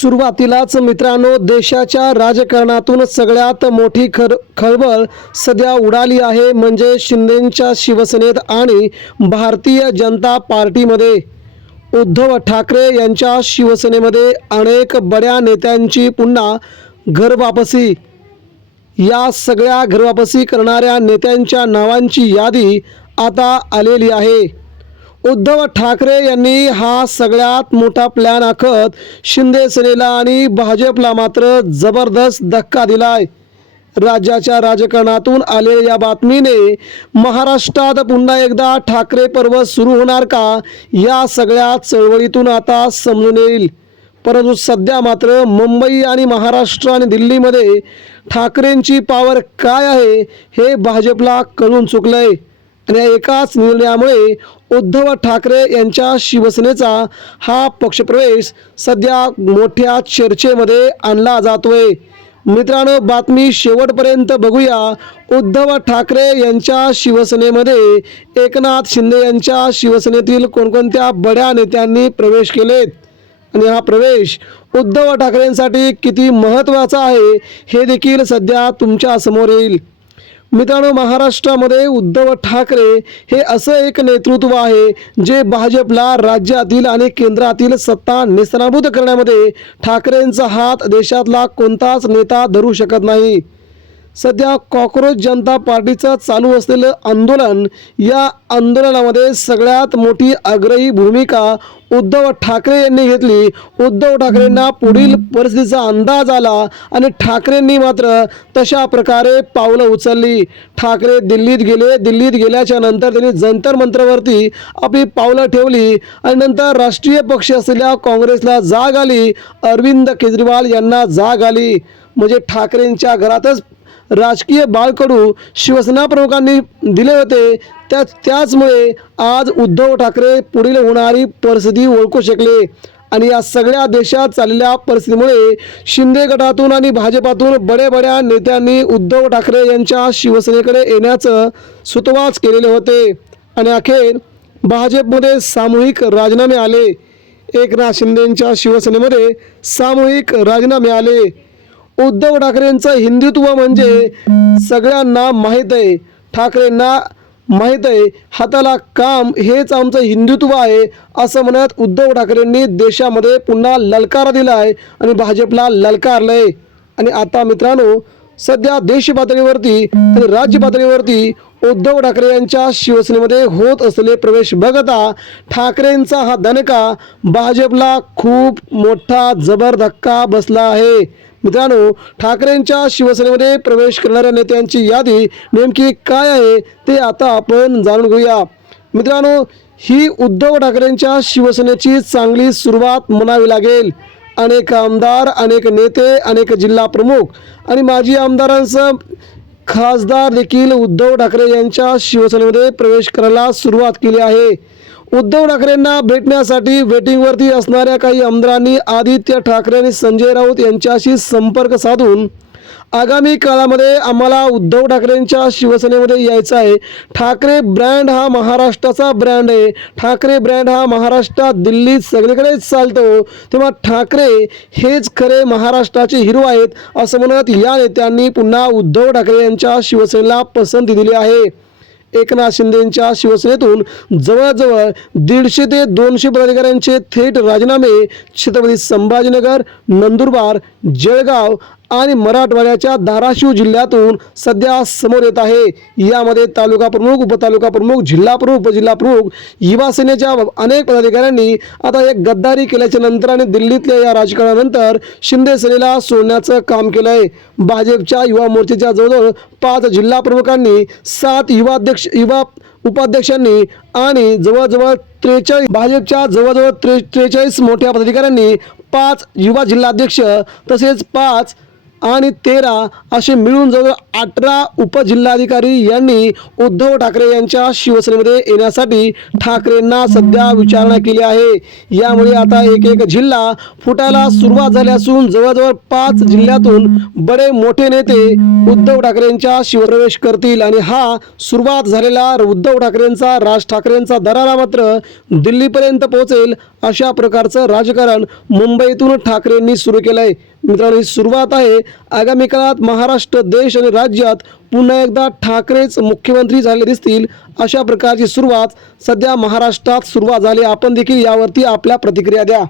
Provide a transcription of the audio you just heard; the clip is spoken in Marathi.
सुरुवातीलाच मित्रांनो, देशाच्या राजकारणातून सगळ्यात मोठी खळबळ सध्या उडाली आहे म्हणजे शिंदेंच्या शिवसेनेत आणि भारतीय जनता पार्टीमध्ये। उद्धव ठाकरे यांच्या शिवसेनेमध्ये अनेक बड्या नेत्यांची पुन्हा घरवापसी। या सगळ्या घरवापसी करणाऱ्या नेत्यांच्या नावांची यादी आता आलेली आहे। उद्धव ठाकरे यांनी हा सगळ्यात मोठा प्लॅन आखत शिंदे सेनेला आणि भाजपला मात्र जबरदस्त धक्का दिलाय। राज्याच्या राजकारणातून आलेल्या या बातमीने महाराष्ट्रात पुन्हा एकदा ठाकरे पर्व सुरू होणार का, या सगळ्या चळवळीतून आता समजून येईल। परंतु सध्या मात्र मुंबई आणि महाराष्ट्र आणि दिल्लीमध्ये ठाकरेंची पॉवर काय आहे हे भाजपला कळून चुकलंय आणि एकाच निर्णयामुळे उद्धव ठाकरे यांच्या शिवसेनेचा हा पक्षप्रवेश सध्या मोठ्या चर्चेमध्ये आणला जातोय। मित्रांनो, बातमी शेवटपर्यंत बघूया। उद्धव ठाकरे यांच्या शिवसेनेमध्ये एकनाथ शिंदे यांच्या शिवसेनेतील कोणकोणत्या बड्या नेत्यांनी प्रवेश केलेत आणि हा प्रवेश उद्धव ठाकरेंसाठी किती महत्त्वाचा आहे हे देखील सध्या तुमच्या समोर येईल। मित्रांनो, महाराष्ट्रामध्ये उद्धव ठाकरे हे असं एक नेतृत्व आहे जे भाजपला राज्यातील आणि केंद्रातील सत्ता नेस्तनाबूत करण्यामध्ये ठाकरेंचा हात देशातला कोणताच नेता धरू शकत नाही। सध्या कॉकरोच जनता पार्टीचं चालू असलेलं आंदोलन, या आंदोलनामध्ये सगळ्यात मोठी आग्रही भूमिका उद्धव ठाकरे यांनी घेतली। उद्धव ठाकरेंना पुढील परिस्थितीचा अंदाज आला आणि ठाकरेंनी मात्र तशा प्रकारे पावलं उचलली। ठाकरे दिल्लीत गेले। दिल्लीत गेल्याच्या नंतर त्यांनी जंतर मंतरवरती आपली पावलं ठेवली आणि नंतर राष्ट्रीय पक्ष असलेल्या काँग्रेसला जाग आली, अरविंद केजरीवाल यांना जाग आली। म्हणजे ठाकरेंच्या घरातच राजकीय बाळकडू शिवसेना प्रमुखांनी दिले होते। त्याचमुळे आज उद्धव ठाकरे पुढील होणारी परिस्थिती ओळखू शकले आणि या सगळ्या देशात चाललेल्या परिस्थितीमुळे शिंदे गटातून आणि भाजपातून बड्या नेत्यांनी उद्धव ठाकरे यांच्या शिवसेनेकडे येण्याचं सुतवाच केलेले होते आणि अखेर भाजपमध्ये सामूहिक राजीनामे आले। एकनाथ शिंदेंच्या शिवसेनेमध्ये सामूहिक राजीनामे आले। उद्धव ठाकरेंचं हिंदुत्व म्हणजे सगळ्यांना माहीत आहे। ठाकरेंना माहीत आहे हाताला काम हेच आमचं हिंदुत्व आहे असं म्हणत उद्धव ठाकरेंनी देशामध्ये पुन्हा ललकार दिला आहे आणि भाजपला ललकारलंय। आणि आता मित्रांनो, सध्या देश पातळीवरती आणि राज्य पातळीवरती उद्धव ठाकरे यांच्या शिवसेनेमध्ये होत असलेले प्रवेश बघता ठाकरेंचा हा दणका भाजपला खूप मोठा जबर धक्का बसला आहे। मित्रांनो, ठाकरेंच्या शिवसेनेमध्ये प्रवेश करणाऱ्या नेत्यांची यादी नेमकी काय आहे ते आता आपण जाणून घेऊया। मित्रांनो, ही उद्धव ठाकरेंच्या शिवसेनेची चांगली सुरुवात म्हणावी लागेल। अनेक आमदार, अनेक नेते, अनेक जिल्हा प्रमुख आणि माजी आमदारांसह खासदार देखील उद्धव ठाकरे यांच्या शिवसेनेमध्ये प्रवेश करायला सुरुवात केली आहे। उद्धव ठाकरेंना भेटण्यासाठी वेटिंगवरती असणाऱ्या काही आमदारांनी आदित्य ठाकरे आणि संजय राऊत यांच्याशी संपर्क साधून आगामी काळामध्ये आम्हाला उद्धव ठाकरेंच्या शिवसेनेमध्ये यायचं आहे। ठाकरे ब्रँड हा महाराष्ट्राचा ब्रँड आहे। ठाकरे ब्रँड हा महाराष्ट्रात, दिल्लीत सगळीकडेच चालतो, तेव्हा ठाकरे हेच खरे महाराष्ट्राचे हिरो आहेत असं म्हणत या नेत्यांनी पुन्हा उद्धव ठाकरे यांच्या शिवसेनेला पसंती दिली आहे। एकनाथ शिंदेंच्या शिवसेनेतून जवळजवळ 150 ते 200 पदाधिकाऱ्यांचे थेट राजीनामे छत्रपती संभाजीनगर, नंदुरबार, जळगाव आणि मराठवाड्याच्या धाराशिव जिल्ह्यातून सध्या समोर येत आहे। यामध्ये तालुका प्रमुख, उपतालुका प्रमुख, जिल्हा प्रमुख, उपजिल्हा प्रमुख, युवा सेनेच्या अनेक पदाधिकाऱ्यांनी आता एक गद्दारी केल्याच्या नंतर आणि दिल्लीतल्या या राजकारणानंतर शिंदे सेनेला सोडण्याचं काम केलं आहे। भाजपच्या युवा मोर्चाच्या जवळजवळ 5 जिल्हा प्रमुखांनी, 7 युवा उपाध्यक्षांनी आणि जवळजवळ 43 भाजपच्या जवळजवळ 43 मोठ्या पदाधिकाऱ्यांनी, 5 युवा जिल्हाध्यक्ष तसेच 5 आणि 13 असे मिळून जवळ 18 उपजिल्हाधिकारी यांनी उद्धव ठाकरे यांच्या शिवसेनेमध्ये येण्यासाठी ठाकरेंना सध्या विचारणा केली आहे। यामुळे आता एक एक जिल्हा फुटायला सुरुवात झाली असून जवळजवळ 5 जिल्ह्यातून बडे मोठे नेते उद्धव ठाकरेंच्या शिवप्रवेश करतील आणि हा सुरुवात झालेला उद्धव ठाकरेंचा राज ठाकरेंचा दरारा मात्र दिल्लीपर्यंत पोहोचेल अशा प्रकारचं राजकारण मुंबईतून ठाकरेंनी सुरू केलं आहे। मित्रांनो, ही सुरुवात आहे। आगामी काळात महाराष्ट्र, देश आणि राज्यात पुन्हा एकदा ठाकरेच मुख्यमंत्री झाले दिसतील अशा प्रकारची सुरुवात सध्या महाराष्ट्रात सुरुवात झाली। आपण देखील यावरती आपल्या प्रतिक्रिया द्या।